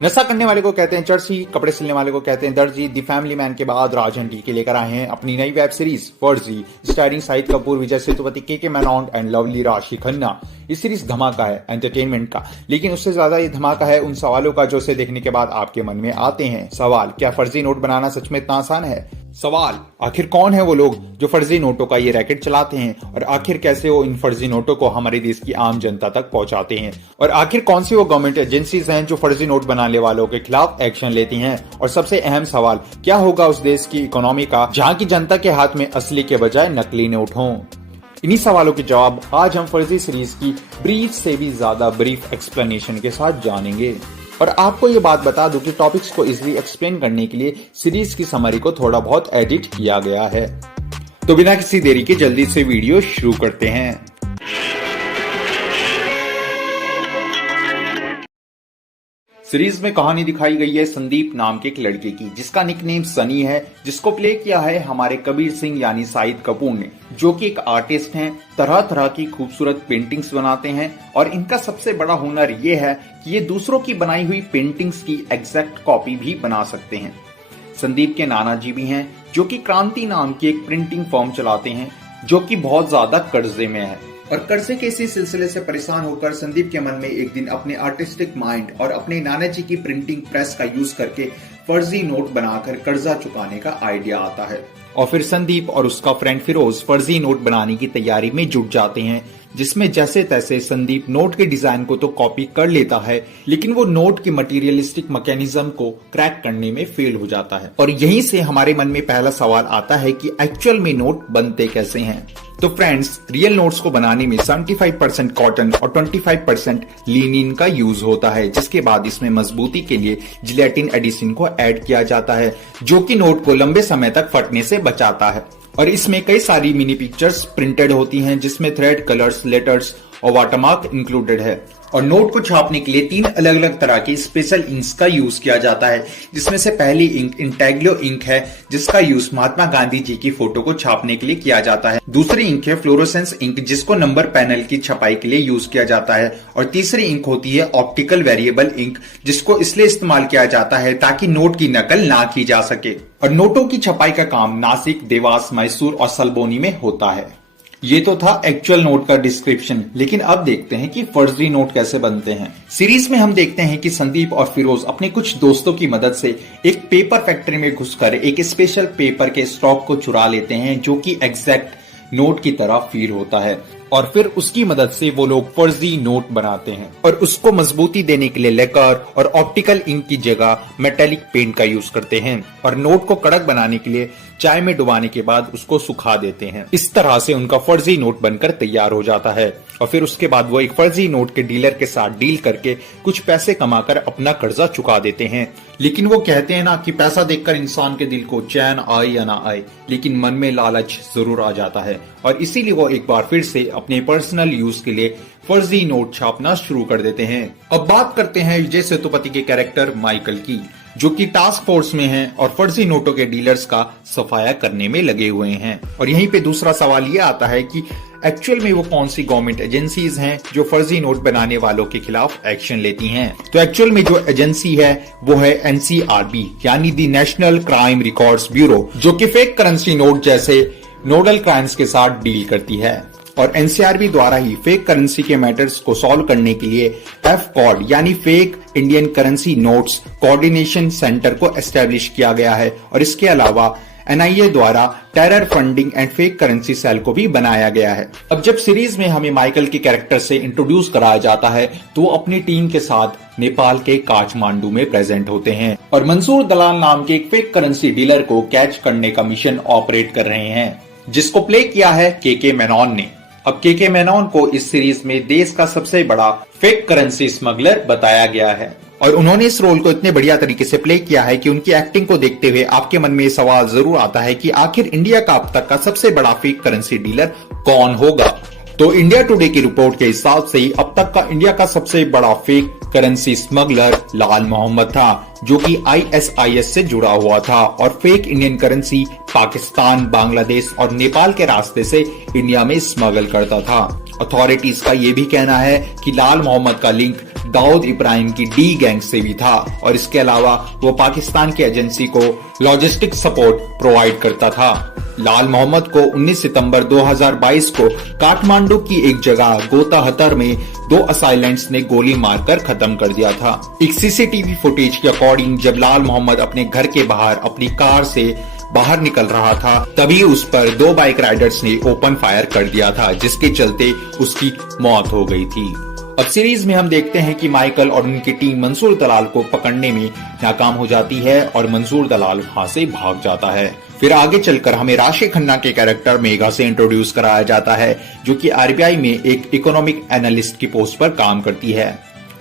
नशा करने वाले को कहते हैं चर्सी, कपड़े सिलने वाले को कहते हैं दर्जी। दी फैमिली मैन के बाद राजन टी के लेकर आए हैं अपनी नई वेब सीरीज फर्जी, स्टारिंग शाहिद कपूर, विजय सेतुपति, के मेनन एंड लवली राशि खन्ना। ये सीरीज धमाका है एंटरटेनमेंट का, लेकिन उससे ज्यादा ये धमाका है उन सवालों का जो उसे देखने के बाद आपके मन में आते हैं। सवाल, क्या फर्जी नोट बनाना सच में इतना आसान है? सवाल, आखिर कौन है वो लोग जो फर्जी नोटों का ये रैकेट चलाते हैं, और आखिर कैसे वो इन फर्जी नोटों को हमारे देश की आम जनता तक पहुंचाते हैं, और आखिर कौन सी वो गवर्नमेंट एजेंसीज हैं जो फर्जी नोट बनाने वालों के खिलाफ एक्शन लेती हैं, और सबसे अहम सवाल, क्या होगा उस देश की इकोनॉमी का जहां की जनता के हाथ में असली के बजाय नकली नोट हों? इन्हीं सवालों के जवाब आज हम फर्जी सीरीज की ब्रीफ से भी ज्यादा ब्रीफ एक्सप्लेनेशन के साथ जानेंगे। और आपको ये बात बता दूं कि टॉपिक्स को इजीली एक्सप्लेन करने के लिए सीरीज की समरी को थोड़ा बहुत एडिट किया गया है। तो बिना किसी देरी के जल्दी से वीडियो शुरू करते हैं। सीरीज में कहानी दिखाई गई है संदीप नाम के एक लड़के की, जिसका निकनेम सनी है, जिसको प्ले किया है हमारे कबीर सिंह यानी शाहिद कपूर ने, जो कि एक आर्टिस्ट हैं। तरह तरह की खूबसूरत पेंटिंग्स बनाते हैं, और इनका सबसे बड़ा हुनर ये है कि ये दूसरों की बनाई हुई पेंटिंग्स की एग्जैक्ट कॉपी भी बना सकते हैं। संदीप के नाना जी भी हैं, जो कि क्रांति नाम की एक प्रिंटिंग फर्म चलाते हैं, जो कि बहुत ज्यादा कर्जे में है। और कर्जे के इसी सिलसिले से परेशान होकर संदीप के मन में एक दिन अपने आर्टिस्टिक माइंड और अपने नाना जी की प्रिंटिंग प्रेस का यूज करके फर्जी नोट बनाकर कर्जा चुकाने का आइडिया आता है। और फिर संदीप और उसका फ्रेंड फिरोज फर्जी नोट बनाने की तैयारी में जुट जाते हैं, जिसमें जैसे तैसे संदीप नोट के डिजाइन को तो कॉपी कर लेता है, लेकिन वो नोट के मटेरियलिस्टिक मैकेनिज्म को क्रैक करने में फेल हो जाता है। और यहीं से हमारे मन में पहला सवाल आता है कि एक्चुअल में नोट बनते कैसे हैं। तो फ्रेंड्स, रियल नोट्स को बनाने में 75% कॉटन और 25% लिनिन का यूज होता है, जिसके बाद इसमें मजबूती के लिए जिलेटिन एडिशन को ऐड किया जाता है, जो कि नोट को लंबे समय तक फटने से बचाता है। और इसमें कई सारी मिनी पिक्चर्स प्रिंटेड होती हैं, जिसमें थ्रेड, कलर्स, लेटर्स और वाटरमार्क इंक्लूडेड है। और नोट को छापने के लिए 3 अलग अलग तरह की स्पेशल इंक्स का यूज किया जाता है, जिसमें से पहली इंक इंटेग्लो इंक है, जिसका यूज महात्मा गांधी जी की फोटो को छापने के लिए किया जाता है। दूसरी इंक है फ्लोरोसेंस इंक, जिसको नंबर पैनल की छपाई के लिए यूज किया जाता है। और तीसरी इंक होती है ऑप्टिकल वेरिएबल इंक, जिसको इसलिए इस्तेमाल किया जाता है ताकि नोट की नकल ना की जा सके। और नोटों की छपाई का काम नासिक, देवास, मैसूर और सलबोनी में होता है। ये तो था एक्चुअल नोट का डिस्क्रिप्शन, लेकिन अब देखते हैं कि फर्जी नोट कैसे बनते हैं। सीरीज में हम देखते हैं कि संदीप और फिरोज अपने कुछ दोस्तों की मदद से एक पेपर फैक्ट्री में घुसकर एक स्पेशल पेपर के स्टॉक को चुरा लेते हैं, जो कि एग्जैक्ट नोट की तरह फील होता है। और फिर उसकी मदद से वो लोग फर्जी नोट बनाते हैं, और उसको मजबूती देने के लिए लेकर और ऑप्टिकल इंक की जगह मेटेलिक पेंट का यूज करते हैं। और नोट को कड़क बनाने के लिए चाय में डुबाने के बाद उसको सुखा देते हैं। इस तरह से उनका फर्जी नोट बनकर तैयार हो जाता है। और फिर उसके बाद वो एक फर्जी नोट के डीलर के साथ डील करके कुछ पैसे कमाकर अपना कर्जा चुका देते हैं। लेकिन वो कहते हैं ना कि पैसा देखकर इंसान के दिल को चैन आए या ना आए, लेकिन मन में लालच जरूर आ जाता है। और इसीलिए वो एक बार फिर से अपने पर्सनल यूज के लिए फर्जी नोट छापना शुरू कर देते हैं। अब बात करते हैं विजय सेतुपति के कैरेक्टर माइकल की, जो कि टास्क फोर्स में हैं और फर्जी नोटों के डीलर्स का सफाया करने में लगे हुए हैं। और यहीं पे दूसरा सवाल ये आता है कि एक्चुअल में वो कौन सी गवर्नमेंट एजेंसीज हैं जो फर्जी नोट बनाने वालों के खिलाफ एक्शन लेती हैं। तो एक्चुअल में जो एजेंसी है वो है NCRB, यानी the national crime records bureau, जो कि फेक करेंसी नोट जैसे नोडल क्राइम्स के साथ डील करती है। और NCRB द्वारा ही फेक करेंसी के मैटर्स को सॉल्व करने के लिए FCOD यानी fake Indian currency notes coordination centre को एस्टेब्लिश किया गया है। और इसके अलावा NIA द्वारा terror funding and fake currency cell को भी बनाया गया है। अब जब सीरीज में हमें माइकल के कैरेक्टर से इंट्रोड्यूस कराया जाता है, तो वो अपनी टीम के साथ नेपाल के काठमांडू में प्रेजेंट होते हैं और मंसूर दलाल नाम के एक फेक करेंसी डीलर को कैच करने का मिशन ऑपरेट कर रहे हैं, जिसको प्ले किया है के मेनन ने। अब के मेनन को इस सीरीज में देश का सबसे बड़ा फेक करेंसी स्मगलर बताया गया है, और उन्होंने इस रोल को इतने बढ़िया तरीके से प्ले किया है कि उनकी एक्टिंग को देखते हुए आपके मन में ये सवाल जरूर आता है कि आखिर इंडिया का अब तक का सबसे बड़ा फेक करेंसी डीलर कौन होगा। तो इंडिया टुडे की रिपोर्ट के हिसाब से ही अब तक का इंडिया का सबसे बड़ा फेक करेंसी स्मगलर लाल मोहम्मद था, जो कि ISIS से जुड़ा हुआ था और fake Indian currency Pakistan, Bangladesh और नेपाल के रास्ते से इंडिया में स्मगल करता था। अथॉरिटीज का ये भी कहना है कि लाल मोहम्मद का लिंक दाऊद इब्राहिम की डी गैंग से भी था और इसके अलावा वो पाकिस्तान की एजेंसी को लॉजिस्टिक सपोर्ट प्रोवाइड करता था। लाल मोहम्मद को 19 सितंबर 2022 को काठमांडू की एक जगह गोताहतर में 2 असाइलेंट्स ने गोली मारकर खत्म कर दिया था। एक सीसीटीवी फुटेज के अकॉर्डिंग जब लाल मोहम्मद अपने घर के बाहर अपनी कार से बाहर निकल रहा था तभी उस पर 2 बाइक राइडर्स ने ओपन फायर कर दिया था, जिसके चलते उसकी मौत हो गई थी। अब सीरीज में हम देखते हैं कि माइकल और उनकी टीम मंसूर दलाल को पकड़ने में नाकाम हो जाती है और मंसूर दलाल वहां से भाग जाता है। फिर आगे चलकर हमें राशि खन्ना के कैरेक्टर मेघा से इंट्रोड्यूस कराया जाता है, जो कि आरबीआई में एक इकोनॉमिक एनालिस्ट की पोस्ट पर काम करती है।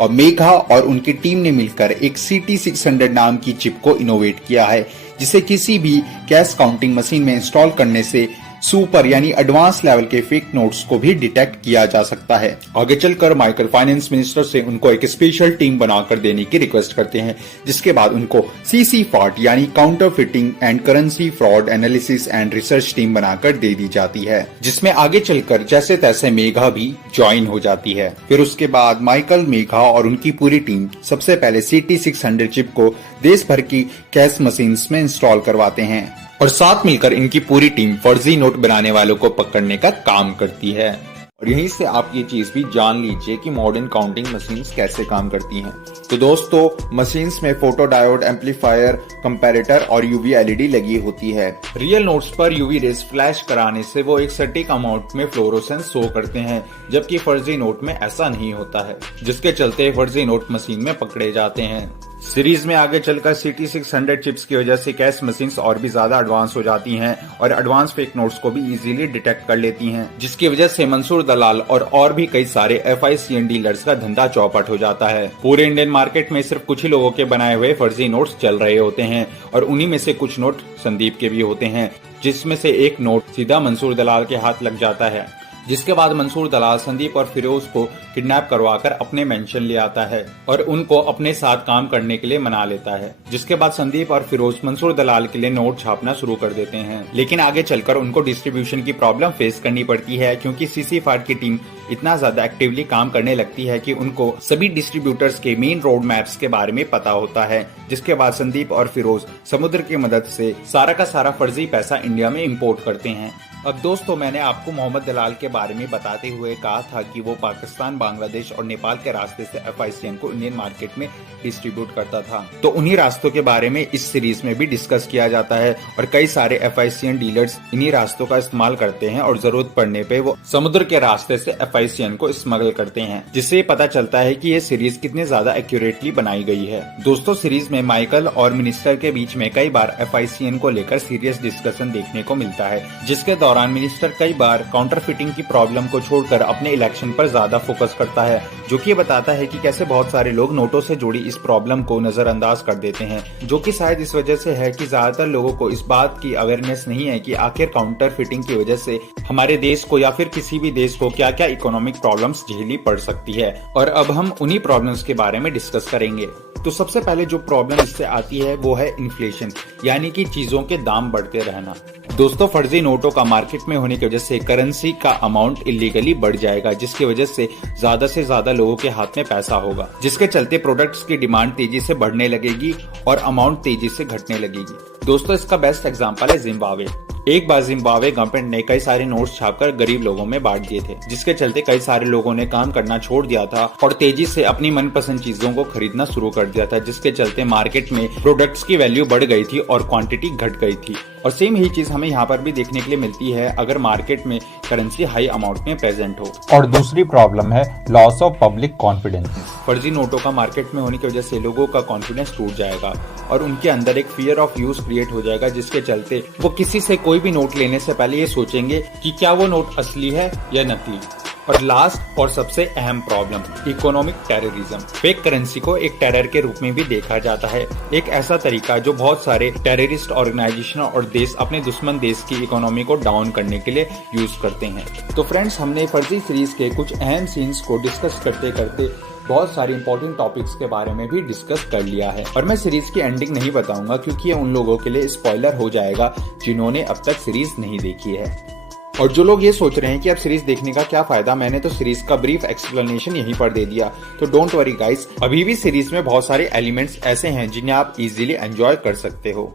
और मेघा और उनकी टीम ने मिलकर एक CT600 नाम की चिप को इनोवेट किया है, जिसे किसी भी कैश काउंटिंग मशीन में इंस्टॉल करने से सुपर यानी एडवांस लेवल के फेक नोट्स को भी डिटेक्ट किया जा सकता है। आगे चलकर माइकल फाइनेंस मिनिस्टर से उनको एक स्पेशल टीम बनाकर देने की रिक्वेस्ट करते हैं, जिसके बाद उनको CC-FAT यानी counter fitting and currency fraud analysis and research team बनाकर दे दी जाती है, जिसमें आगे चलकर जैसे तैसे मेघा भी ज्वाइन हो जाती है। फिर उसके बाद माइकल, मेघा और उनकी पूरी टीम सबसे पहले CT600 चिप को देश भर की कैश मशीन्स में इंस्टॉल करवाते हैं और साथ मिलकर इनकी पूरी टीम फर्जी नोट बनाने वालों को पकड़ने का काम करती है। और यहीं से आप ये चीज भी जान लीजिए कि मॉडर्न काउंटिंग मशीन्स कैसे काम करती हैं। तो दोस्तों, मशीन्स में फोटो डायोड, एम्पलीफायर, कंपैरेटर और यूवी एलईडी लगी होती है। रियल नोट्स पर यूवी रेज फ्लैश कराने से वो एक सटीक अमाउंट में फ्लोरोसेंस शो करते हैं, जबकि फर्जी नोट में ऐसा नहीं होता है, जिसके चलते फर्जी नोट मशीन में पकड़े जाते हैं। सीरीज में आगे चलकर CT600 चिप्स की वजह से कैश मशीन्स और भी ज्यादा एडवांस हो जाती हैं और एडवांस फेक नोट्स को भी इजीली डिटेक्ट कर लेती हैं, जिसकी वजह से मंसूर दलाल और भी कई सारे FICN डीलर्स का धंधा चौपट हो जाता है। पूरे इंडियन मार्केट में सिर्फ कुछ ही लोगों के बनाए हुए फर्जी नोट्स चल रहे होते हैं और उन्हीं में से कुछ नोट संदीप के भी होते हैं, जिसमें से एक नोट सीधा मंसूर दलाल के हाथ लग जाता है। जिसके बाद मंसूर दलाल संदीप और फिरोज को किडनैप करवाकर अपने मेंशन ले आता है और उनको अपने साथ काम करने के लिए मना लेता है। जिसके बाद संदीप और फिरोज मंसूर दलाल के लिए नोट छापना शुरू कर देते हैं, लेकिन आगे चलकर उनको डिस्ट्रीब्यूशन की प्रॉब्लम फेस करनी पड़ती है, क्योंकि CC-FAT की टीम इतना ज्यादा एक्टिवली काम करने लगती है कि उनको सभी डिस्ट्रीब्यूटर्स के मेन रोड मैप्स के बारे में पता होता है। जिसके बाद संदीप और फिरोज समुद्र की मदद से सारा का सारा फर्जी पैसा इंडिया में इम्पोर्ट करते हैं। अब दोस्तों, मैंने आपको मोहम्मद दलाल के बारे में बताते हुए कहा था कि वो पाकिस्तान, बांग्लादेश और नेपाल के रास्ते से FICN को इंडियन मार्केट में डिस्ट्रीब्यूट करता था। तो उन्हीं रास्तों के बारे में इस सीरीज में भी डिस्कस किया जाता है और कई सारे FICN डीलर्स इन्हीं रास्तों का इस्तेमाल करते हैं और जरूरत पड़ने पे वो समुद्र के रास्ते से FICN को स्मगल करते हैं, जिससे पता चलता है कि ये सीरीज कितने ज्यादा एक्यूरेटली बनाई गई है। दोस्तों, सीरीज में माइकल और मिनिस्टर के बीच में कई बार FICN को लेकर सीरियस डिस्कशन देखने को मिलता है, जिसके दौरान मिनिस्टर कई बार काउंटर फिटिंग की प्रॉब्लम को छोड़कर अपने इलेक्शन पर ज्यादा फोकस करता है, जो कि बताता है कि कैसे बहुत सारे लोग नोटों से जुड़ी इस प्रॉब्लम को नजरअंदाज कर देते हैं, जो कि शायद इस वजह से है कि ज्यादातर लोगों को इस बात की अवेयरनेस नहीं है कि आखिर काउंटर फिटिंग की वजह से हमारे देश को या फिर किसी भी देश को क्या क्या इकोनॉमिक प्रॉब्लम्स झेलनी पड़ सकती है। और अब हम उन्हीं प्रॉब्लम्स के बारे में डिस्कस करेंगे। तो सबसे पहले जो प्रॉब्लम इससे आती है वो है इन्फ्लेशन, यानी कि चीजों के दाम बढ़ते रहना। दोस्तों, फर्जी नोटों का मार्केट में होने की वजह से करेंसी का अमाउंट इलीगली बढ़ जाएगा, जिसकी वजह से ज्यादा लोगों के हाथ में पैसा होगा, जिसके चलते प्रोडक्ट्स की डिमांड तेजी से बढ़ने लगेगी और अमाउंट तेजी से घटने लगेगी। दोस्तों, इसका बेस्ट एग्जांपल है जिम्बाब्वे। एक बार जिम्बाब्वे गवर्नमेंट ने कई सारे नोट्स छापकर गरीब लोगों में बांट दिए थे, जिसके चलते कई सारे लोगों ने काम करना छोड़ दिया था और तेजी से अपनी मनपसंद चीजों को खरीदना शुरू कर दिया था, जिसके चलते मार्केट में प्रोडक्ट्स की वैल्यू बढ़ गई थी और क्वांटिटी घट गई थी। और सेम ही चीज हमें यहाँ पर भी देखने के लिए मिलती है अगर मार्केट में करेंसी हाई अमाउंट में प्रेजेंट हो। और दूसरी प्रॉब्लम है लॉस ऑफ पब्लिक कॉन्फिडेंस। फर्जी नोटों का मार्केट में होने की वजह से लोगों का कॉन्फिडेंस टूट जाएगा और उनके अंदर एक फियर ऑफ यूज क्रिएट हो जाएगा, जिसके चलते वो किसी से कोई भी नोट लेने से पहले ये सोचेंगे कि क्या वो नोट असली है या नकली। और लास्ट और सबसे अहम problem, economic terrorism. Fake currency को एक टेरर के रूप में भी देखा जाता है, एक ऐसा तरीका जो बहुत सारे टेररिस्ट ऑर्गेनाइजेशन और देश अपने दुश्मन देश की इकोनॉमी को डाउन करने के लिए यूज करते हैं। तो फ्रेंड्स, हमने फर्जी सीरीज के कुछ अहम सीन्स को डिस्कस करते करते बहुत सारे इंपॉर्टेंट टॉपिक्स के बारे में भी डिस्कस कर लिया है और मैं सीरीज की एंडिंग नहीं बताऊंगा, क्योंकि ये उन लोगों के लिए स्पॉइलर हो जाएगा जिन्होंने अब तक सीरीज नहीं देखी है। और जो लोग ये सोच रहे हैं कि अब सीरीज देखने का क्या फायदा, मैंने तो सीरीज का ब्रीफ एक्सप्लेनेशन यहीं पर दे दिया। तो डोंट वरी गाइस, अभी भी सीरीज में बहुत सारे एलिमेंट्स ऐसे हैं जिन्हें आप इजीली एंजॉय कर सकते हो।